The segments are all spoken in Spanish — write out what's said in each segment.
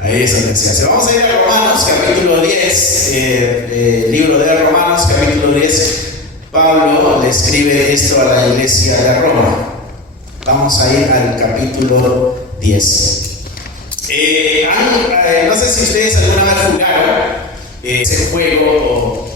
Ahí es donde se hace. Vamos a ir a Romanos capítulo 10, libro de Romanos capítulo 10. Pablo le escribe esto a la iglesia de Roma. Vamos a ir al capítulo 10. No sé si ustedes alguna vez jugaron ese juego, o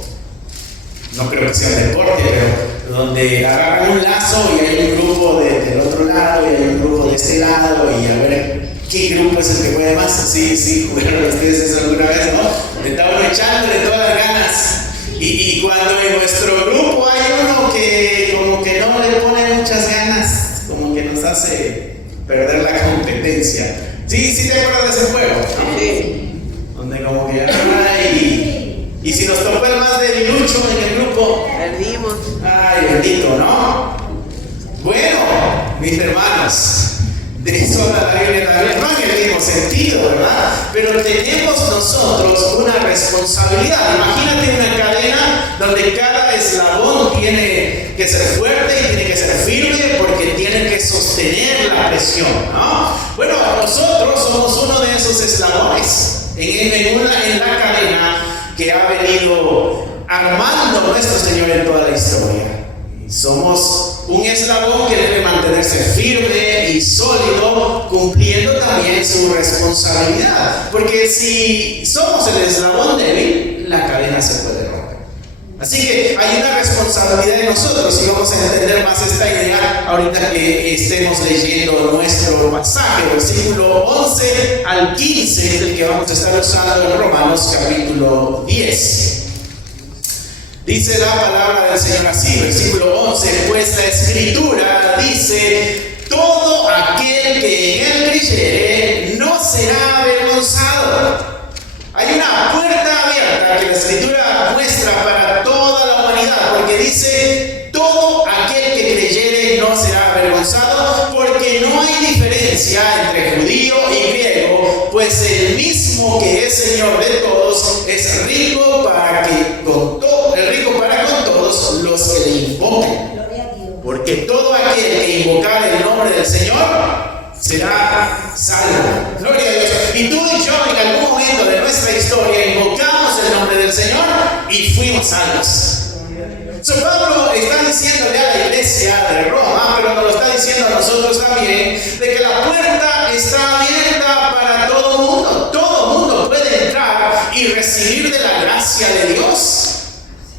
no creo que sea un deporte, pero donde agarran un lazo y hay un grupo del otro lado y hay un grupo de este lado, y a ver qué grupo es el que puede más. Sí, jugaron ustedes eso alguna vez, ¿no? Le estaban echándole todas las ganas. Y cuando en nuestro grupo hay uno que como que no le pone muchas ganas, como que nos hace perder la competencia. Sí te acuerdas de ese juego, ¿no? Sí. Donde como que y si nos tocó el más debilucho en el grupo, perdimos. Ay, bendito, ¿no? Bueno, mis hermanos, de eso habla la Biblia también, no en el mismo sentido, ¿verdad? Pero tenemos nosotros una responsabilidad. Imagínate una cadena donde cada eslabón tiene que ser fuerte y tiene que ser firme, porque tiene que sostener la presión, ¿no? Bueno, nosotros somos uno de esos eslabones en la cadena que ha venido armando nuestro Señor en toda la historia. Somos un eslabón que debe mantenerse firme y sólido, cumpliendo también su responsabilidad. Porque si somos el eslabón débil, la cadena se puede romper. Así que hay una responsabilidad de nosotros, y vamos a entender más esta idea ahorita que estemos leyendo nuestro pasaje. Versículo 11 al 15 es el que vamos a estar usando en Romanos capítulo 10. Dice la palabra del Señor así, versículo 11: pues la Escritura dice: todo aquel que en él creyere no será avergonzado. Hay una puerta abierta que la Escritura muestra para toda la humanidad, porque dice: todo aquel que creyere no será avergonzado, porque no hay diferencia entre judío y griego, pues el mismo que es Señor de todos es rico para con todos los que le invoquen. Porque todo aquel que invocar el nombre del Señor será salvo. Gloria a Dios. Y tú y yo en algún momento de nuestra historia invocamos el nombre del Señor y fuimos salvos. Pablo está diciéndole a la iglesia de Roma, pero nos lo está diciendo a nosotros también, de que la puerta está abierta para todo el mundo. Todo el mundo puede entrar y recibir de la gracia de Dios.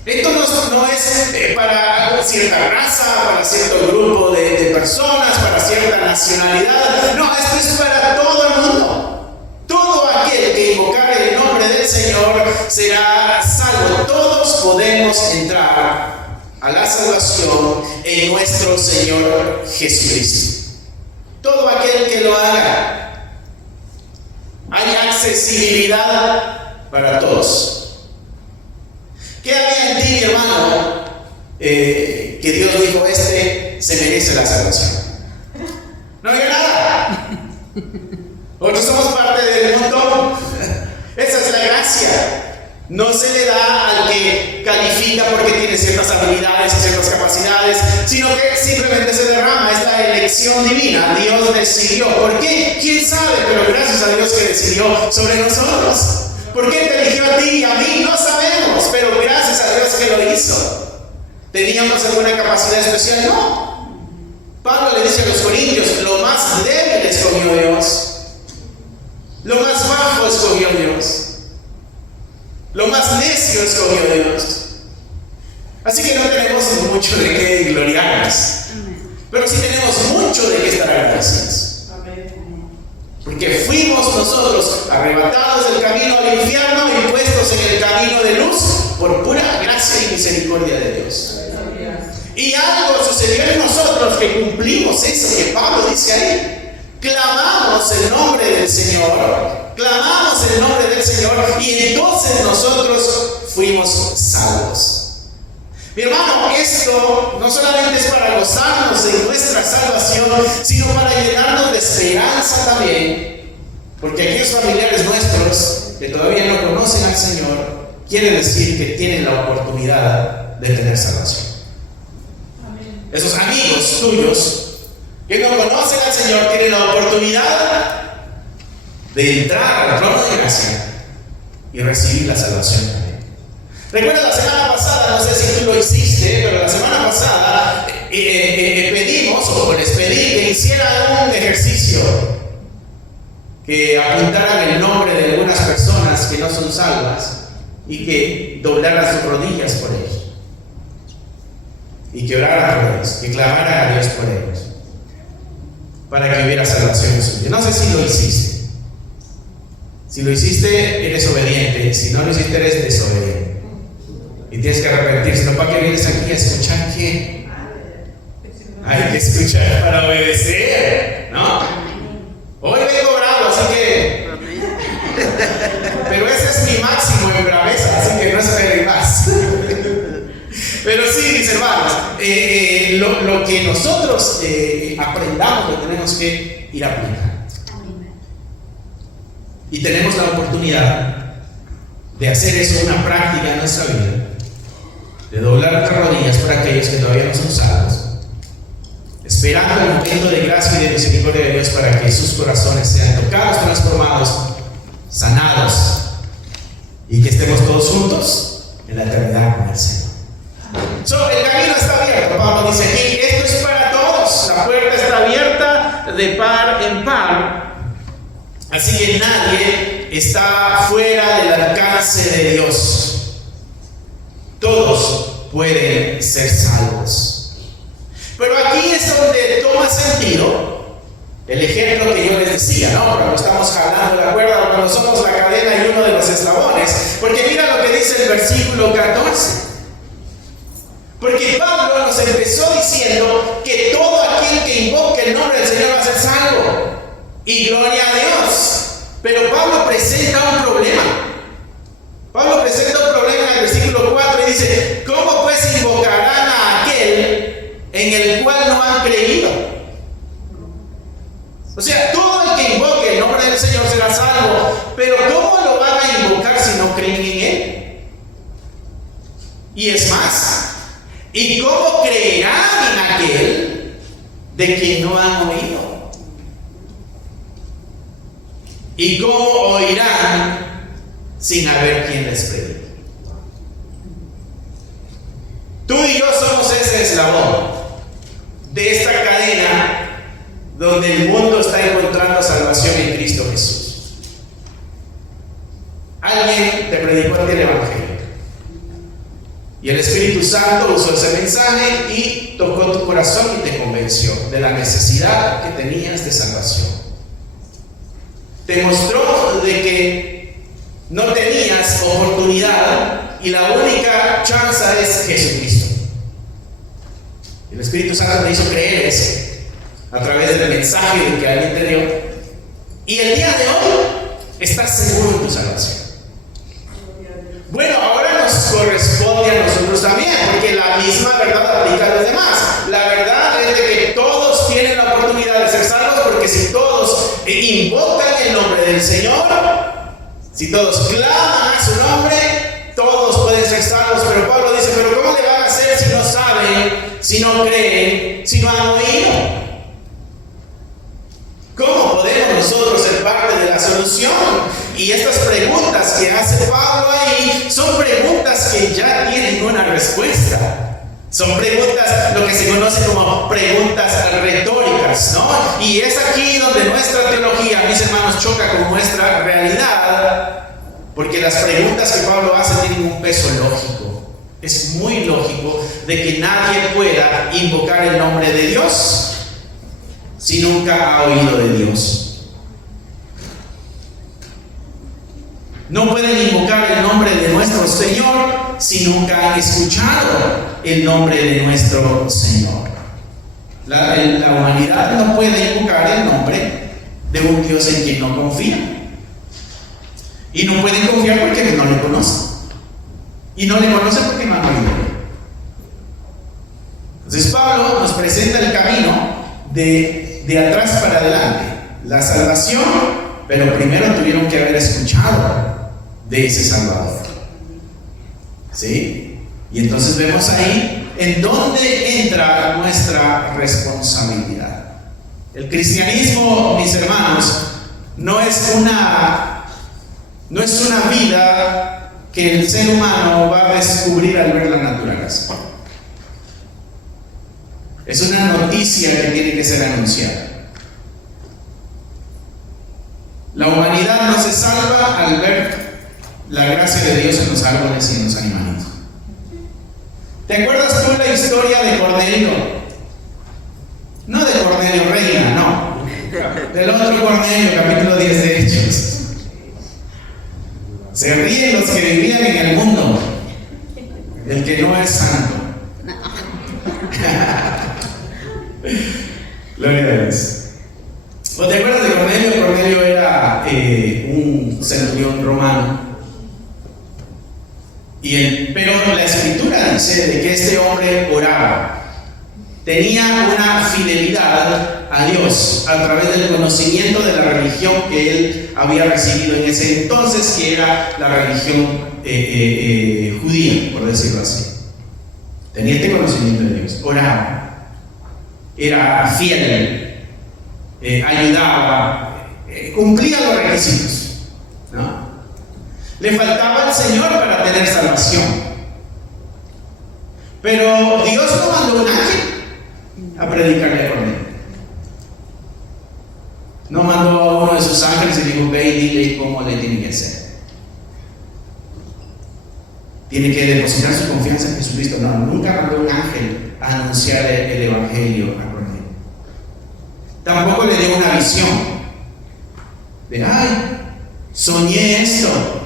Esto no es para cierta raza, para cierto grupo de personas, para cierta nacionalidad. No, esto es para todo el mundo. Todo aquel que invocare el nombre del Señor será salvo. Todos podemos entrar a la salvación en nuestro Señor Jesucristo. Todo aquel que lo haga. Hay accesibilidad para todos. ¿Qué había en ti, mi hermano, que Dios dijo: este se merece la salvación? No había nada. Nosotros somos parte del montón. Esa es la gracia. No se le da al que califica porque tiene ciertas habilidades y ciertas capacidades, sino que simplemente se derrama. Es la elección divina. Dios decidió. ¿Por qué? ¿Quién sabe? Pero gracias a Dios que decidió sobre nosotros. ¿Por qué te eligió a ti y a mí? No sabemos, pero gracias a Dios que lo hizo. ¿Teníamos alguna capacidad especial? No. Pablo le dice a los corintios: lo más débil escogió Dios. Lo más bajo escogió Dios. Lo más necio escogió Dios. Así que no tenemos mucho de qué gloriarnos, pero sí tenemos mucho de qué estar agradecidos. Porque fuimos nosotros arrebatados del camino al infierno y puestos en el camino de luz por pura gracia y misericordia de Dios. Y algo sucedió en nosotros que cumplimos eso que Pablo dice ahí. Clamamos el nombre del Señor. Clamamos el nombre del Señor y entonces nosotros fuimos salvos. Mi hermano, esto no solamente es para gozarnos de nuestra salvación, sino para llenarnos de esperanza también. Porque aquellos familiares nuestros que todavía no conocen al Señor, quiere decir que tienen la oportunidad de tener salvación. Amén. Esos amigos tuyos que no conocen al Señor tienen la oportunidad de entrar al trono de gracia y recibir la salvación también. Recuerda la semana pasada, no sé si tú lo hiciste, pero la semana pasada pedimos, o les pedí que hicieran un ejercicio, que apuntaran el nombre de algunas personas que no son salvas y que doblaran sus rodillas por ellos, y que oraran por ellos, que clamaran a Dios por ellos, para que hubiera salvación en su vida. No sé si lo hiciste. Si lo hiciste, eres obediente. Si no lo hiciste, eres desobediente. Y tienes que arrepentirse. ¿No? ¿Para qué vienes aquí a escuchar qué? Hay que escuchar para obedecer, ¿no? Hoy vengo bravo, así que... Pero ese es mi máximo en braveza, así que no esperen más. Pero sí, mis hermanos, lo que nosotros aprendamos lo tenemos que ir a aplicar. Y tenemos la oportunidad de hacer eso una práctica en nuestra vida, de doblar nuestras rodillas por aquellos que todavía no son salvos, esperando el momento de gracia y de misericordia de Dios para que sus corazones sean tocados, transformados, sanados, y que estemos todos juntos en la eternidad con el Señor. El camino está abierto. Pablo dice aquí, esto es para todos. La puerta está abierta de par en par. Así que nadie está fuera del alcance de Dios. Todos pueden ser salvos. Pero aquí es donde toma sentido el ejemplo que yo les decía, ¿no? Cuando estamos jalando la cuerda, cuando somos la cadena y uno de los eslabones. Porque mira lo que dice el versículo 14. Porque Pablo nos empezó diciendo que todo aquel que invoque el nombre del Señor va a ser salvo. Y gloria a Dios. Pero Pablo presenta un problema. Pablo presenta un problema en el versículo 4 y dice: ¿cómo pues invocarán a aquel en el cual no han creído? O sea, todo el que invoque el nombre del Señor será salvo. Pero ¿cómo lo van a invocar si no creen en Él? Y es más, ¿y cómo creerán en aquel de quien no han oído? ¿Y cómo oirán sin haber quien les predique? Tú y yo somos ese eslabón de esta cadena donde el mundo está encontrando salvación en Cristo Jesús. Alguien te predicó el Evangelio y el Espíritu Santo usó ese mensaje y tocó tu corazón y te convenció de la necesidad que tenías de salvación. Te mostró de que no tenías oportunidad y la única chance es Jesucristo. El Espíritu Santo te hizo creer eso a través del mensaje que alguien te dio. Y el día de hoy estás seguro de tu salvación. Bueno, ahora nos corresponde a nosotros también, porque la misma verdad aplica a los demás. La verdad es de que todos tienen la oportunidad de ser salvos, porque si todos invocan el nombre del Señor, si todos claman a su nombre, todos pueden ser salvos. Pero Pablo dice: pero ¿cómo le van a hacer si no saben, si no creen, si no han oído? ¿Cómo podemos nosotros ser parte de la solución? Y estas preguntas que hace Pablo ahí son preguntas que ya tienen una respuesta. Son preguntas, lo que se conoce como preguntas retóricas, ¿no? Y es aquí donde nuestra teología, mis hermanos, choca con nuestra realidad, porque las preguntas que Pablo hace tienen un peso lógico. Es muy lógico de que nadie pueda invocar el nombre de Dios si nunca ha oído de Dios. No pueden invocar el nombre de nuestro Señor si nunca han escuchado el nombre de nuestro Señor. La humanidad no puede invocar el nombre de un Dios en quien no confía. Y no pueden confiar porque no le conocen. Y no le conocen porque no han oído. Entonces Pablo nos presenta el camino de atrás para adelante. La salvación, pero primero tuvieron que haber escuchado de ese Salvador. ¿Sí? Y entonces vemos ahí en dónde entra nuestra responsabilidad. El cristianismo, mis hermanos, no es una vida que el ser humano va a descubrir al ver la naturaleza. Es una noticia que tiene que ser anunciada. La humanidad no se salva al ver la gracia de Dios en los árboles y en los animales. ¿Te acuerdas tú la historia de Cornelio? No de Cornelio Reina, no. Del otro Cornelio, capítulo 10 de Hechos. Se ríen los que vivían en el mundo. El que no es santo. Gloria a Dios. ¿O te acuerdas de Cornelio? Cornelio era un centurión romano. Pero la escritura dice de que este hombre oraba. Tenía una fidelidad a Dios a través del conocimiento de la religión que él había recibido en ese entonces, que era la religión judía, por decirlo así. Tenía este conocimiento de Dios, oraba, era fiel, ayudaba, cumplía los requisitos, ¿no? Le faltaba al Señor para tener salvación, pero Dios no mandó un ángel a predicarle a Cornelio. No mandó a uno de sus ángeles y dijo: ve y dile cómo le tiene que hacer. Tiene que depositar su confianza en Jesucristo. No, nunca mandó un ángel a anunciar el evangelio a Cornelio. Tampoco le dio una visión de: ay, soñé esto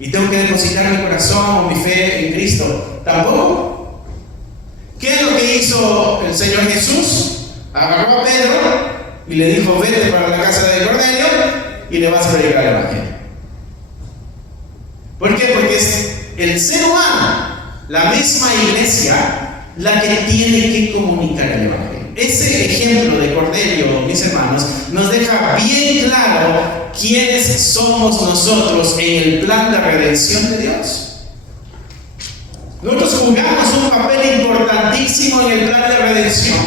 y tengo que depositar mi corazón o mi fe en Cristo. Tampoco. ¿Qué es lo que hizo el Señor Jesús? Agarró a Pedro y le dijo: vete para la casa de Cornelio y le vas a predicar el evangelio. ¿Por qué? Porque es el ser humano, la misma iglesia, la que tiene que comunicar el evangelio. Ese ejemplo de Cornelio, mis hermanos, nos deja bien claro quiénes somos nosotros en el plan de redención de Dios. Nosotros jugamos un papel importantísimo en el plan de redención.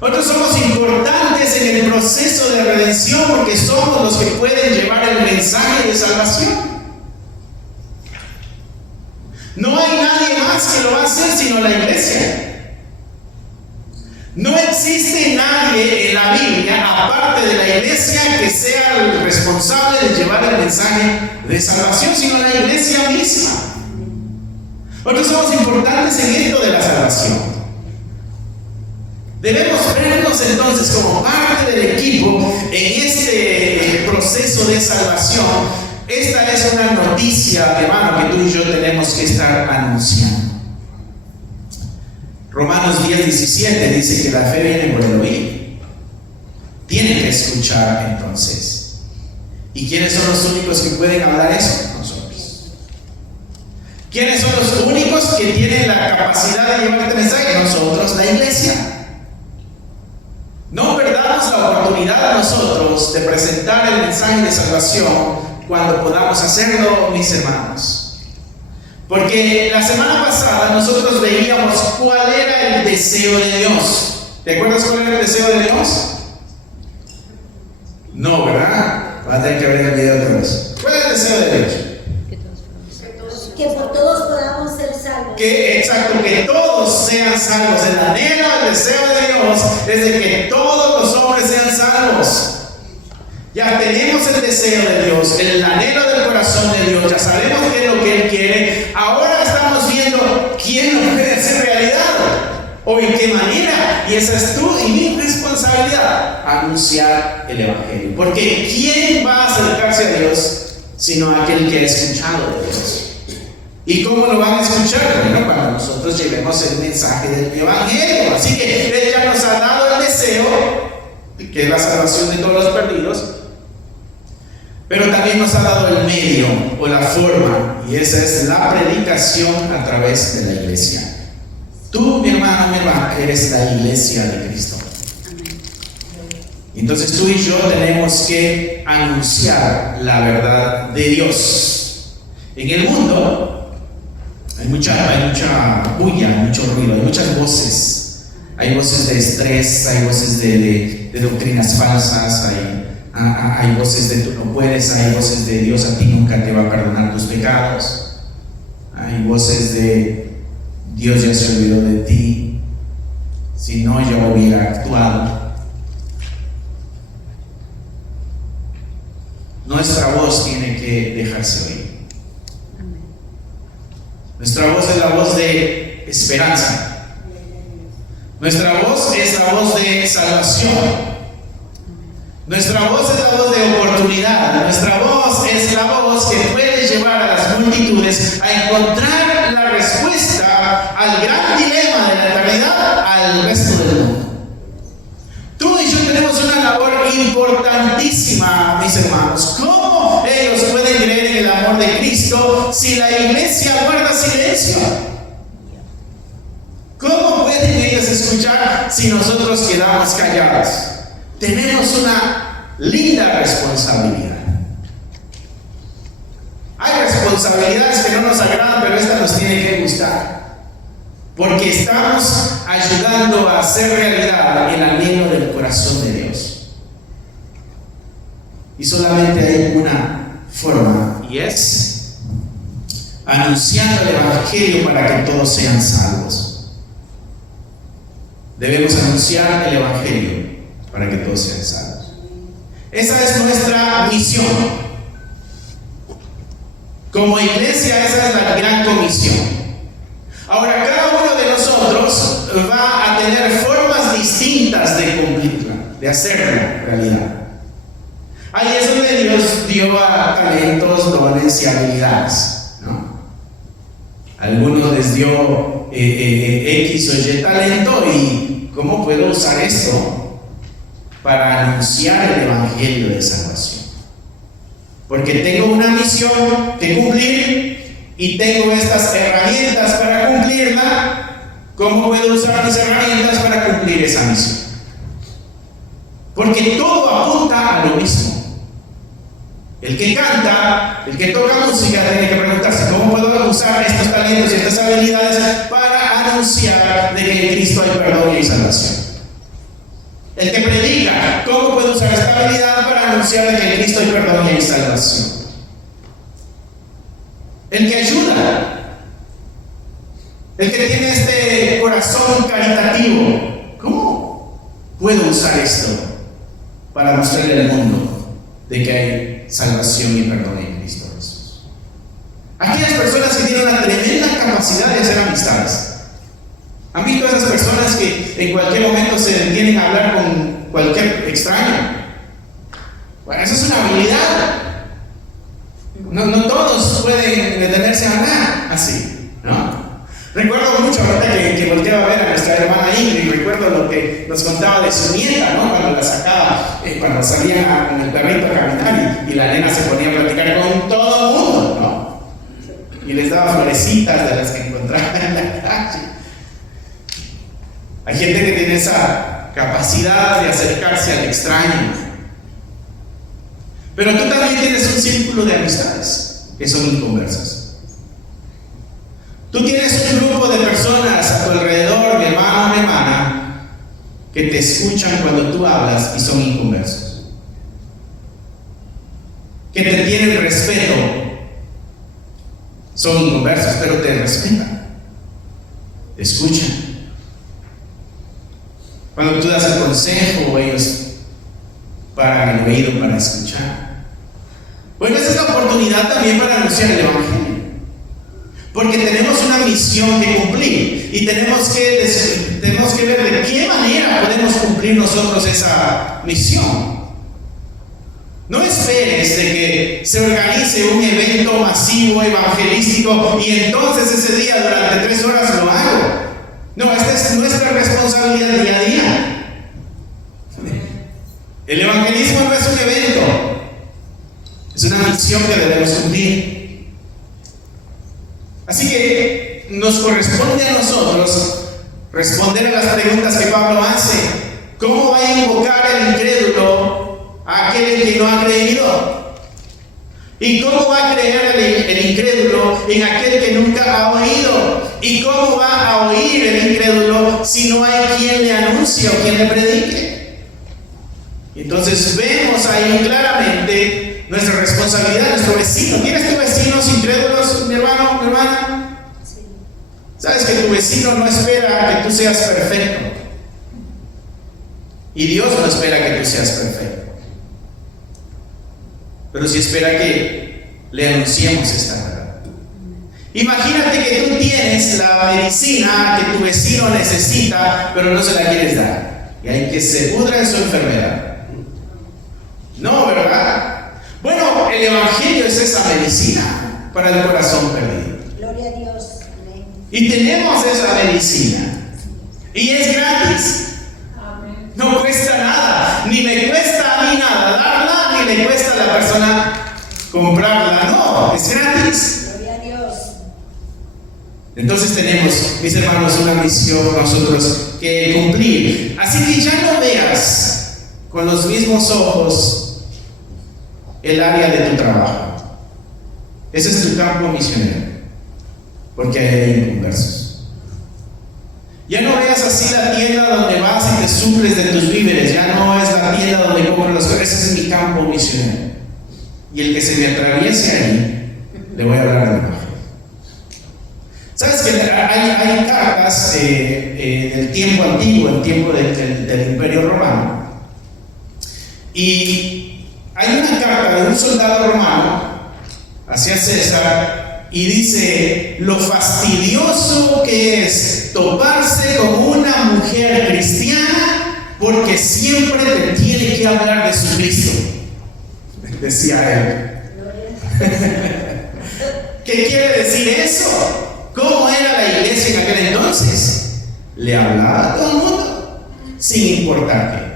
Nosotros somos importantes en el proceso de redención porque somos los que pueden llevar el mensaje de salvación. No hay nadie más que lo va a hacer sino la iglesia. No existe nadie en la Biblia, aparte de la iglesia, que sea el responsable de llevar el mensaje de salvación, sino la iglesia misma. Nosotros somos importantes en esto de la salvación. Debemos vernos entonces como parte del equipo en este proceso de salvación. Esta es una noticia, hermano, que tú y yo tenemos que estar anunciando. Romanos 10:17 dice que la fe viene por el oír. Tienen que escuchar entonces. ¿Y quiénes son los únicos que pueden hablar eso? Nosotros. ¿Quiénes son los únicos que tienen la capacidad de llevar este mensaje? Nosotros, la iglesia. No perdamos la oportunidad nosotros de presentar el mensaje de salvación cuando podamos hacerlo, mis hermanos. Porque la semana pasada nosotros veíamos cuál era el deseo de Dios. ¿Te acuerdas cuál era el deseo de Dios? No, ¿verdad? Vas a tener que ver el video otra vez. ¿Cuál es el deseo de Dios? Que por todos podamos ser salvos. Exacto, que todos sean salvos. El anhelo, el deseo de Dios es de que todos los hombres sean salvos. Ya tenemos el deseo de Dios, el anhelo del corazón de Dios, ya sabemos qué es lo que Él quiere. Ahora estamos viendo quién lo puede hacer realidad o en qué manera, y esa es tu y mi responsabilidad, anunciar el evangelio. Porque ¿quién va a acercarse a Dios sino aquel que ha escuchado de Dios? ¿Y cómo lo van a escuchar? Bueno, cuando nosotros llevemos el mensaje del evangelio. Así que Él ya nos ha dado el deseo, que es la salvación de todos los perdidos, pero también nos ha dado el medio o la forma, y esa es la predicación a través de la iglesia. Tú, mi hermano, mi hermana, eres la iglesia de Cristo. Entonces tú y yo tenemos que anunciar la verdad de Dios. En el mundo hay mucha bulla, mucho ruido, hay muchas voces. Hay voces de estrés, hay voces de doctrinas falsas, Hay voces de tú no puedes, hay voces de Dios a ti nunca te va a perdonar tus pecados. Hay voces de Dios ya se olvidó de ti, si no ya hubiera actuado. Nuestra voz tiene que dejarse oír. Nuestra voz es la voz de esperanza. Nuestra voz es la voz de salvación. Nuestra voz es la voz de oportunidad. Nuestra voz es la voz que puede llevar a las multitudes a encontrar la respuesta al gran dilema de la eternidad al resto del mundo. Tú y yo tenemos una labor importantísima, mis hermanos. ¿Cómo ellos pueden creer en el amor de Cristo si la iglesia guarda silencio? ¿Cómo pueden ellos escuchar si nosotros quedamos callados? Tenemos una linda responsabilidad. Hay responsabilidades que no nos agradan, pero esta nos tiene que gustar. Porque estamos ayudando a hacer realidad el anhelo del corazón de Dios. Y solamente hay una forma, y es anunciando el Evangelio para que todos sean salvos. Debemos anunciar el Evangelio para que todos sean salvos. Esa es nuestra misión. Como iglesia, esa es la gran comisión. Ahora, cada uno de nosotros va a tener formas distintas de cumplirla, de hacerla realidad. Ahí es donde Dios dio a talentos, dones y habilidades, ¿no? Algunos les dio X o Y talento, y ¿cómo puedo usar esto para anunciar el Evangelio de salvación? Porque tengo una misión que cumplir y tengo estas herramientas para cumplirla. ¿Cómo puedo usar mis herramientas para cumplir esa misión? Porque todo apunta a lo mismo. El que canta, el que toca música, tiene que preguntarse: ¿cómo puedo usar estos talentos y estas habilidades para anunciar de que en Cristo hay perdón y hay salvación? El que predica, ¿cómo puedo usar esta habilidad para anunciar de que en Cristo hay perdón y hay salvación? El que ayuda, el que tiene este corazón caritativo, ¿cómo puedo usar esto para mostrarle al mundo de que hay salvación y perdón en Cristo Jesús? Aquellas personas que tienen una tremenda capacidad de hacer amistades. ¿Han visto a esas personas que en cualquier momento se detienen a hablar con cualquier extraño? Bueno, eso es una habilidad. No todos pueden detenerse a hablar así, ¿no? Recuerdo mucho ahorita que volteaba a ver a nuestra hermana Ingrid, recuerdo lo que nos contaba de su nieta, ¿no? Cuando la sacaba, cuando salía con el perrito a caminar y la nena se ponía a platicar con todo el mundo, ¿no? Y les daba florecitas de las que encontraba en la calle. Hay gente que tiene esa capacidad de acercarse al extraño. Pero tú también tienes un círculo de amistades que son inconversas. Tú tienes un grupo de personas a tu alrededor, mi hermano, mi hermana, que te escuchan cuando tú hablas y son inconversos. Que te tienen respeto. Son inconversos, pero te respetan. Te escuchan. Cuando tú das el consejo, ellos paran el oído para escuchar. Bueno, esa es la oportunidad también para anunciar el Evangelio. Porque tenemos una misión que cumplir y tenemos que ver de qué manera podemos cumplir nosotros esa misión. No esperes de que se organice un evento masivo evangelístico y entonces ese día durante 3 horas lo hago. No, esta es nuestra responsabilidad día a día. El evangelismo no es un evento, es una misión que debemos cumplir. Así que nos corresponde a nosotros responder a las preguntas que Pablo hace. ¿Cómo va a invocar el incrédulo a aquel que no ha creído? ¿Y cómo va a creer el incrédulo en aquel que nunca ha oído? ¿Y cómo va a oír el incrédulo si no hay quien le anuncie o quien le predique? Entonces vemos ahí claramente nuestra responsabilidad, nuestro vecino. ¿Tienes tus vecinos incrédulos, mi hermano, mi hermana? Sí. Sabes que tu vecino no espera que tú seas perfecto. Y Dios no espera que tú seas perfecto. Pero sí espera que le anunciemos esta verdad. Imagínate que tú tienes la medicina que tu vecino necesita, pero no se la quieres dar. Y hay que se pudra en su enfermedad. No, ¿verdad? Bueno, el Evangelio es esa medicina para el corazón perdido. Gloria a Dios. Amén. Y tenemos esa medicina. Y es gratis. Amén. No cuesta nada. Ni me cuesta a mí nada darla, ni le cuesta a la persona comprarla. No, es gratis. Gloria a Dios. Entonces tenemos, mis hermanos, una misión nosotros que cumplir. Así que ya no veas con los mismos ojos el área de tu trabajo. Ese es tu campo misionero, porque hay inconversos. Ya no veas así la tienda donde vas y te suples de tus víveres. Ya no es la tienda donde compro las cosas. Ese es mi campo misionero. Y el que se me atraviese ahí, le voy a hablar de la. ¿Sabes que hay cartas del tiempo antiguo, el tiempo del Imperio Romano? Y hay una carta de un soldado romano hacia César y dice: lo fastidioso que es toparse con una mujer cristiana porque siempre te tiene que hablar de su Cristo, decía él. ¿Qué quiere decir eso? ¿Cómo era la iglesia en aquel entonces? Le hablaba a todo el mundo, sin importar qué.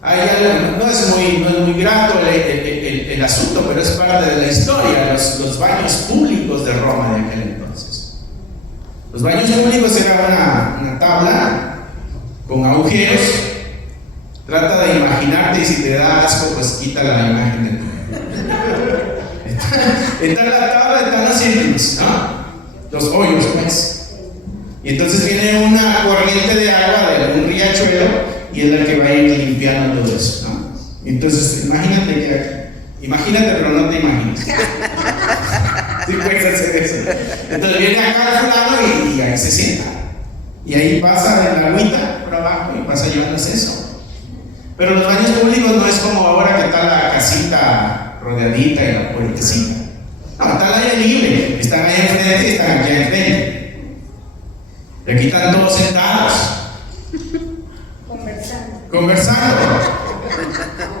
Hay algo, no es muy grato el asunto, pero es parte de la historia. Los baños públicos de Roma de aquel entonces. Los baños públicos eran una tabla con agujeros. Trata de imaginarte, y si te da asco, pues quita la imagen de tu. Está en la tabla, están los círculos, ¿no? Los hoyos, pues. Y entonces viene una corriente de agua de un riachuelo y es la que va a ir limpiando todo eso, ¿no? Entonces, imagínate, pero no te imaginas. Sí puedes hacer eso. Entonces viene acá el fulano y ahí se sienta. Y ahí pasa la agüita por abajo y pasa llevándose eso. Pero los baños públicos no es como ahora que está la casita rodeadita y la puertecita. No, están al aire libre, están ahí enfrente y están aquí enfrente. Y aquí están todos sentados, conversando.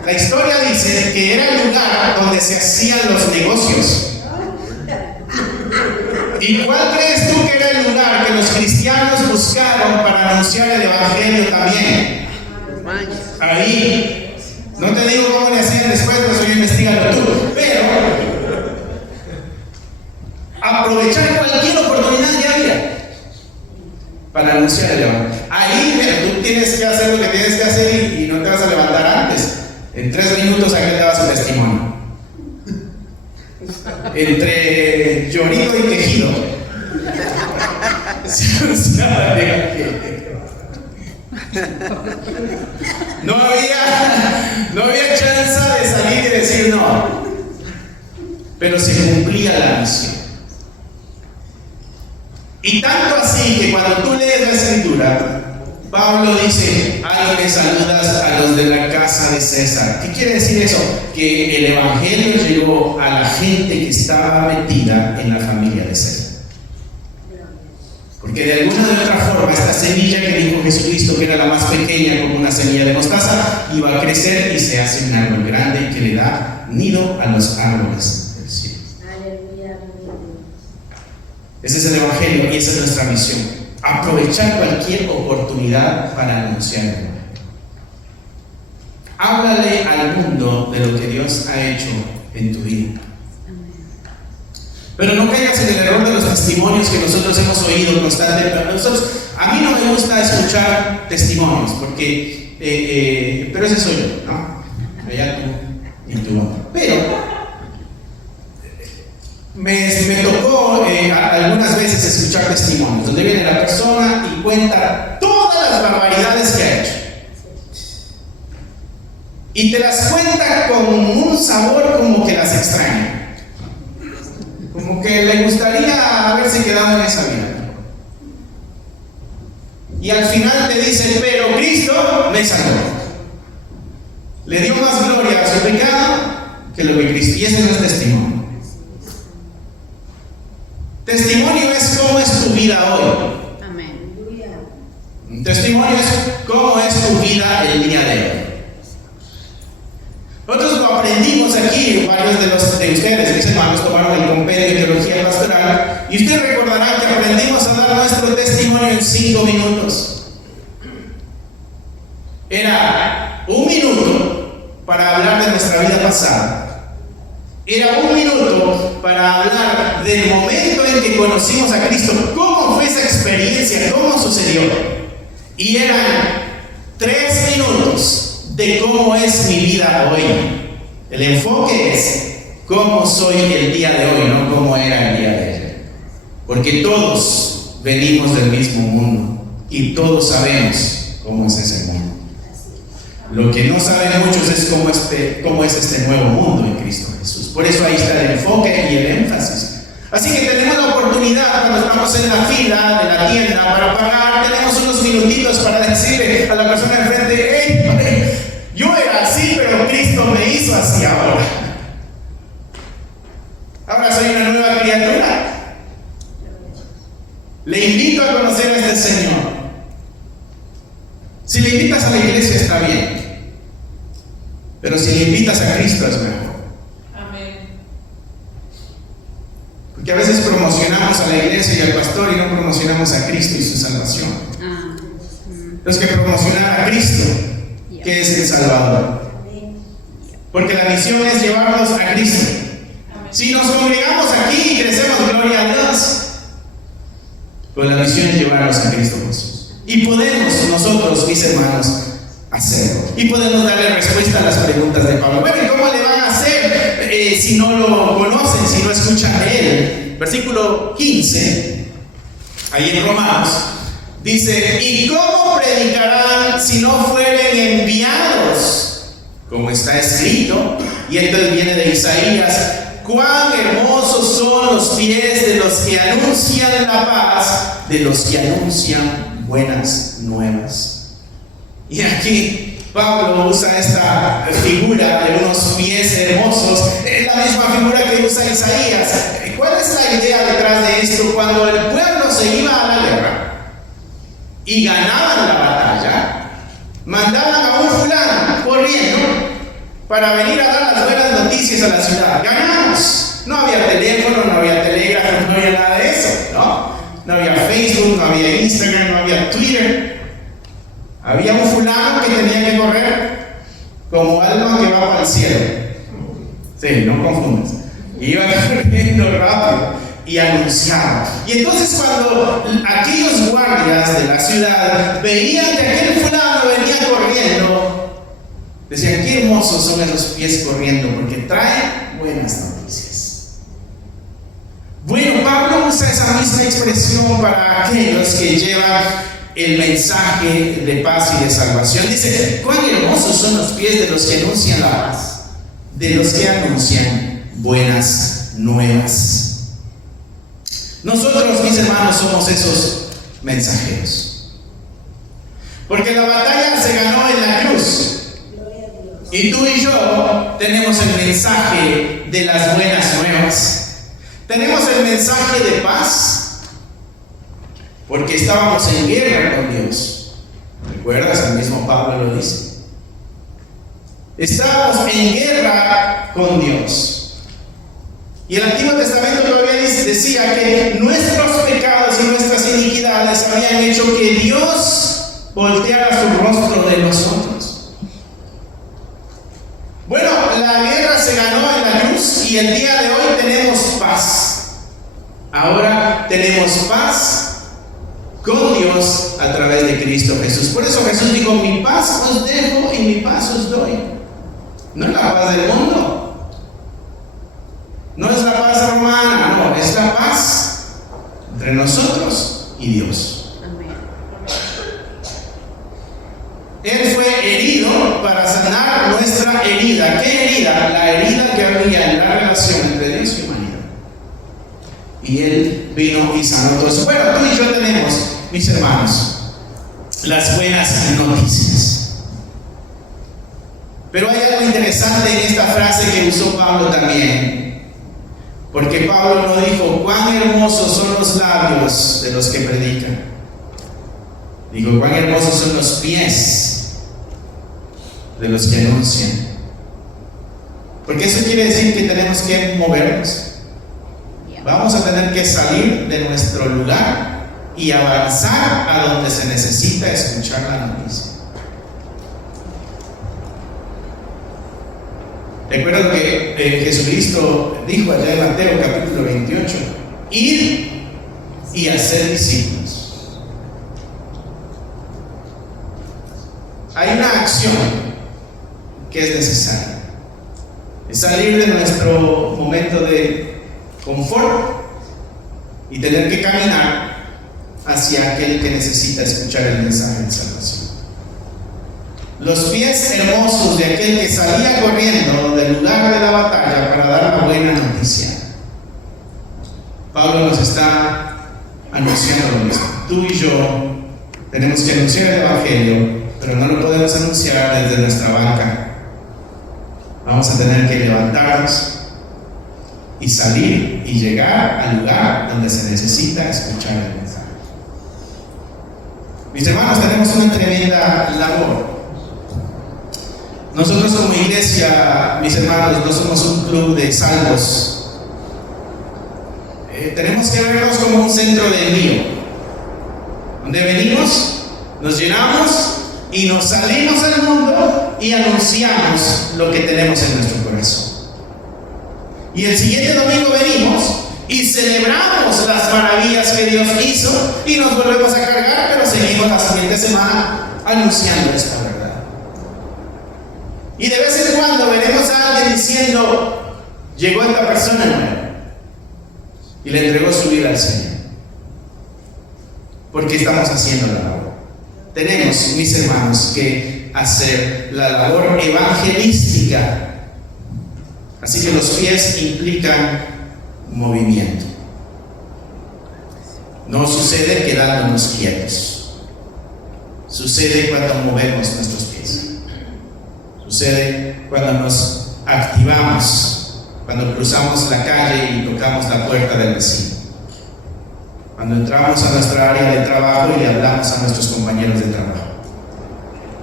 La historia dice que era el lugar donde se hacían los negocios. ¿Y cuál crees tú que era el lugar que los cristianos buscaron para anunciar el Evangelio también? Ahí. No te digo cómo le hacían después, pues voy a investigarlo tú. Pero aprovechar cualquier oportunidad que había para anunciar el Evangelio. Ahí tú tienes que hacer lo que tienes que hacer y no te vas a levantar antes. En 3 minutos aquí te vas su testimonio. Entre llorido y quejido se anunciaba el Evangelio. No había chance de salir y decir no, pero se cumplía la misión. Y tanto así que cuando tú lees la Escritura, Pablo dice: ay, me saludas a los de la casa de César. ¿Qué quiere decir eso? Que el Evangelio llegó a la gente que estaba metida en la familia de César. Porque de alguna u otra forma esta semilla que dijo Jesucristo, que era la más pequeña, como una semilla de mostaza, iba a crecer y se hace un árbol grande que le da nido a los árboles del cielo. Ese es el Evangelio y esa es nuestra misión. Aprovechar cualquier oportunidad para anunciar el Evangelio. Háblale al mundo de lo que Dios ha hecho en tu vida. Pero no caigas en el error de los testimonios que nosotros hemos oído constantemente. A mí no me gusta escuchar testimonios, porque, pero ese soy yo, ¿no? Allá tú y tú. Pero me tocó algunas veces escuchar testimonios, donde viene la persona y cuenta todas las barbaridades que ha hecho. y te las cuenta con un sabor como que las extraña, como que le gustaría haberse quedado en esa vida. Y al final te dice, pero Cristo me salvó. Le dio más gloria a su pecado que lo que Cristo. Y ese no es testimonio. Testimonio es cómo es tu vida hoy. Amén. Testimonio es cómo es tu vida el día de hoy. Nosotros lo aprendimos aquí, varios de ustedes, mis hermanos, tomaron el compendio de teología pastoral, y ustedes recordarán que aprendimos a dar nuestro testimonio en 5 minutos. Era 1 minuto para hablar de nuestra vida pasada. Era 1 minuto para hablar del momento en que conocimos a Cristo, cómo fue esa experiencia, cómo sucedió. Y eran 3 minutos de cómo es mi vida hoy. El enfoque es cómo soy el día de hoy, no cómo era el día de ayer. Porque todos venimos del mismo mundo y todos sabemos cómo es ese mundo. Lo que no saben muchos es cómo es este nuevo mundo en Cristo Jesús. Por eso ahí está el enfoque y el énfasis. Así que tenemos la oportunidad cuando estamos en la fila de la tienda para pagar, tenemos unos minutitos para decirle a la persona enfrente, hey, yo era así, pero Cristo me hizo así ahora. Ahora soy una nueva criatura. Le invito a conocer a este Señor. Si le invitas a la iglesia está bien, pero si le invitas a Cristo es mejor. Porque a veces promocionamos a la iglesia y al pastor y no promocionamos a Cristo y su salvación. Tenemos que promocionar a Cristo, que es el Salvador. Porque la misión es llevarnos a Cristo. Si nos congregamos aquí y crecemos, gloria a Dios, pues la misión es llevarnos a Cristo Jesús. Y podemos nosotros, mis hermanos, hacerlo. Y podemos darle respuesta a las preguntas de Pablo. Bueno, ¿y cómo le van a hacer si no lo conocen, si no escuchan de él? Versículo 15, ahí en Romanos, dice, ¿y cómo predicarán si no fueren enviados? Como está escrito. Y entonces viene de Isaías, cuán hermosos son los pies de los que anuncian la paz, de los que anuncian buenas nuevas. Y aquí Pablo usa esta figura de unos pies hermosos, es la misma figura que usa Isaías. ¿Cuál es la idea detrás de esto? Cuando el pueblo se iba a la guerra y ganaban la batalla, mandaban a un fulano corriendo para venir a dar las buenas noticias a la ciudad. Ganamos. No había teléfono, no había telégrafo, no había nada de eso, ¿no? No había Facebook, no había Instagram, no había Twitter. Había un fulano que tenía que correr como alma que va para el cielo. Sí, no confundas. Iba corriendo rápido y anunciaba. Y entonces cuando aquellos guardias de la ciudad veían que aquel fulano venía corriendo, decían, qué hermosos son esos pies corriendo, porque traen buenas noticias. Bueno, Pablo usa esa misma expresión para aquellos que llevan el mensaje de paz y de salvación. Dice, cuán hermosos son los pies de los que anuncian la paz, de los que anuncian buenas nuevas. Nosotros, mis hermanos, somos esos mensajeros. Porque la batalla se ganó en la cruz. Y tú y yo tenemos el mensaje de las buenas nuevas. Tenemos el mensaje de paz. Porque estábamos en guerra con Dios. ¿Recuerdas? El mismo Pablo lo dice. Estábamos en guerra con Dios. Y el Antiguo Testamento todavía decía que nuestros pecados y nuestras iniquidades habían hecho que Dios volteara su rostro de nosotros. Bueno, la guerra se ganó en la cruz y el día de hoy tenemos paz. Ahora tenemos paz con Dios a través de Cristo Jesús. Por eso Jesús dijo, mi paz os dejo y mi paz os doy. No es la paz del mundo, no es la paz romana, no, es la paz entre nosotros y Dios. Amén. Él fue herido para sanar nuestra Y Él vino y sanó todo eso. Bueno, tú y yo tenemos, mis hermanos, las buenas noticias. Pero hay algo interesante en esta frase que usó Pablo también. Porque Pablo no dijo, cuán hermosos son los labios de los que predican. Dijo, cuán hermosos son los pies de los que anuncian. Porque eso quiere decir que tenemos que movernos. Vamos a tener que salir de nuestro lugar y avanzar a donde se necesita escuchar la noticia. Recuerdo que Jesucristo dijo allá en Mateo capítulo 28, ir y hacer discípulos. Hay una acción que es necesaria. Es salir de nuestro momento de confort y tener que caminar hacia aquel que necesita escuchar el mensaje de salvación. Los pies hermosos de aquel que salía corriendo del lugar de la batalla para dar la buena noticia. Pablo nos está anunciando lo mismo. Tú y yo tenemos que anunciar el Evangelio, pero no lo podemos anunciar desde nuestra banca. Vamos a tener que levantarnos y salir y llegar al lugar donde se necesita escuchar el mensaje. Mis hermanos, tenemos una tremenda labor. Nosotros como iglesia, mis hermanos, no somos un club de salvos. Tenemos que vernos como un centro de envío, donde venimos, nos llenamos y nos salimos al mundo y anunciamos lo que tenemos en nuestro corazón. Y el siguiente domingo venimos y celebramos las maravillas que Dios hizo y nos volvemos a cargar, pero seguimos la siguiente semana anunciando esta verdad. Y de vez en cuando veremos a alguien diciendo, llegó esta persona nueva y le entregó su vida al Señor. Porque estamos haciendo la labor. Tenemos, mis hermanos, que hacer la labor evangelística. Así que los pies implican movimiento. No sucede quedándonos quietos. Sucede cuando movemos nuestros pies. Sucede cuando nos activamos, cuando cruzamos la calle y tocamos la puerta del vecino. Cuando entramos a nuestra área de trabajo y le hablamos a nuestros compañeros de trabajo.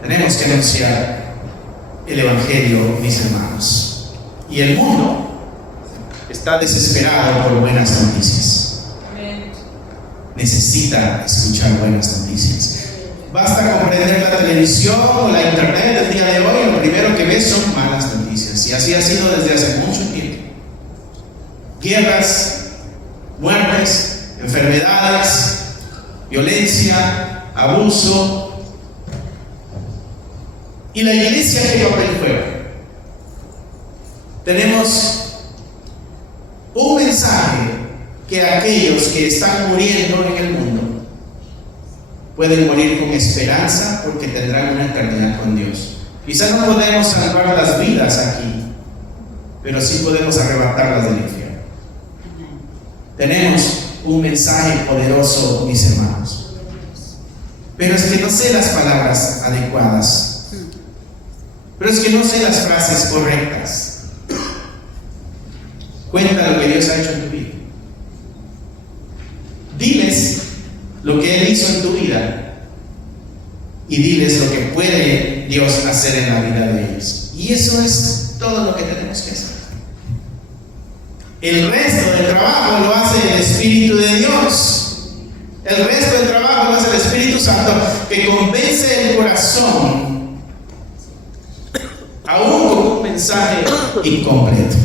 Tenemos que anunciar el Evangelio, mis hermanos. Y el mundo está desesperado por buenas noticias. Necesita escuchar buenas noticias. Basta con prender la televisión o la internet el día de hoy, lo primero que ves son malas noticias. Y así ha sido desde hace mucho tiempo. Guerras, muertes, enfermedades, violencia, abuso. ¿Y la iglesia qué papel juega? Tenemos un mensaje que aquellos que están muriendo en el mundo pueden morir con esperanza porque tendrán una eternidad con Dios. Quizás no podemos salvar las vidas aquí, pero sí podemos arrebatarlas del infierno. Tenemos un mensaje poderoso, mis hermanos, pero es que no sé las palabras adecuadas, pero es que no sé las frases correctas. Cuenta lo que Dios ha hecho en tu vida. Diles lo que Él hizo en tu vida y diles lo que puede Dios hacer en la vida de ellos. Y eso es todo lo que tenemos que hacer. El resto del trabajo lo hace el Espíritu de Dios. El resto del trabajo lo hace el Espíritu Santo, que convence el corazón aún con un mensaje incompleto.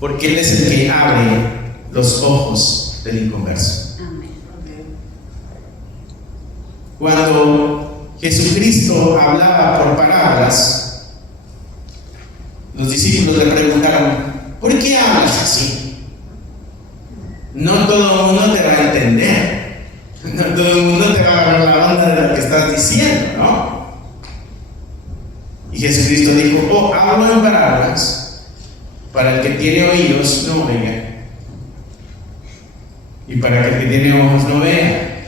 Porque Él es el que abre los ojos del inconverso. Cuando Jesucristo hablaba por parábolas, los discípulos le preguntaron, ¿por qué hablas así? No todo el mundo te va a entender. No todo el mundo te va a agarrar la onda de lo que estás diciendo, ¿no? Y Jesucristo dijo, hablo en parábolas Para el que tiene oídos, no oiga. Y para el que tiene ojos, no vea.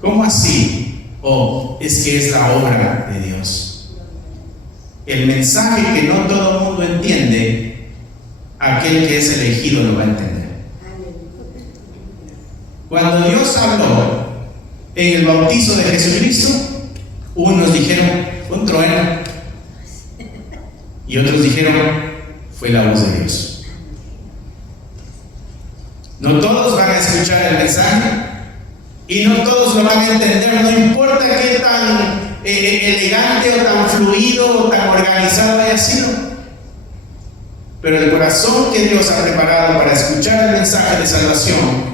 ¿Cómo así? Oh, es que es la obra de Dios. El mensaje que no todo el mundo entiende, aquel que es elegido lo va a entender. Cuando Dios habló en el bautizo de Jesucristo, unos dijeron, fue un trueno. Y otros dijeron, fue la voz de Dios. No todos van a escuchar el mensaje y no todos lo van a entender, no importa qué tan elegante o tan fluido o tan organizado haya sido. Pero el corazón que Dios ha preparado para escuchar el mensaje de salvación,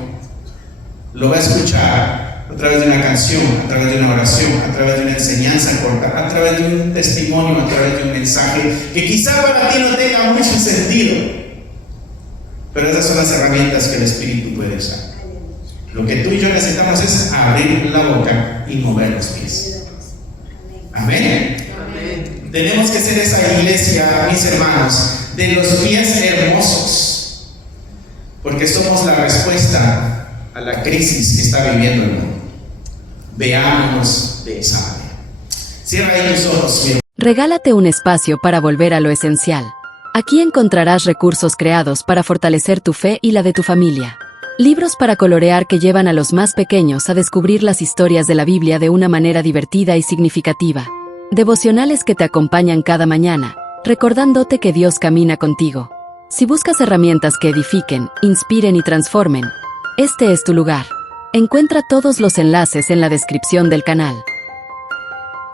lo va a escuchar a través de una canción, a través de una oración, a través de una enseñanza corta, a través de un testimonio, a través de un mensaje que quizá para ti no tenga mucho sentido. Pero esas son las herramientas que el Espíritu puede usar. Lo que tú y yo necesitamos es abrir la boca y mover los pies. Amén. Amén. Tenemos que ser esa iglesia, mis hermanos, de los pies hermosos, porque somos la respuesta a la crisis que está viviendo el mundo. Veámonos de esa manera. Cierra ahí tus ojos. Regálate un espacio para volver a lo esencial. Aquí encontrarás recursos creados para fortalecer tu fe y la de tu familia. Libros para colorear que llevan a los más pequeños a descubrir las historias de la Biblia de una manera divertida y significativa. Devocionales que te acompañan cada mañana, recordándote que Dios camina contigo. Si buscas herramientas que edifiquen, inspiren y transformen, este es tu lugar. Encuentra todos los enlaces en la descripción del canal.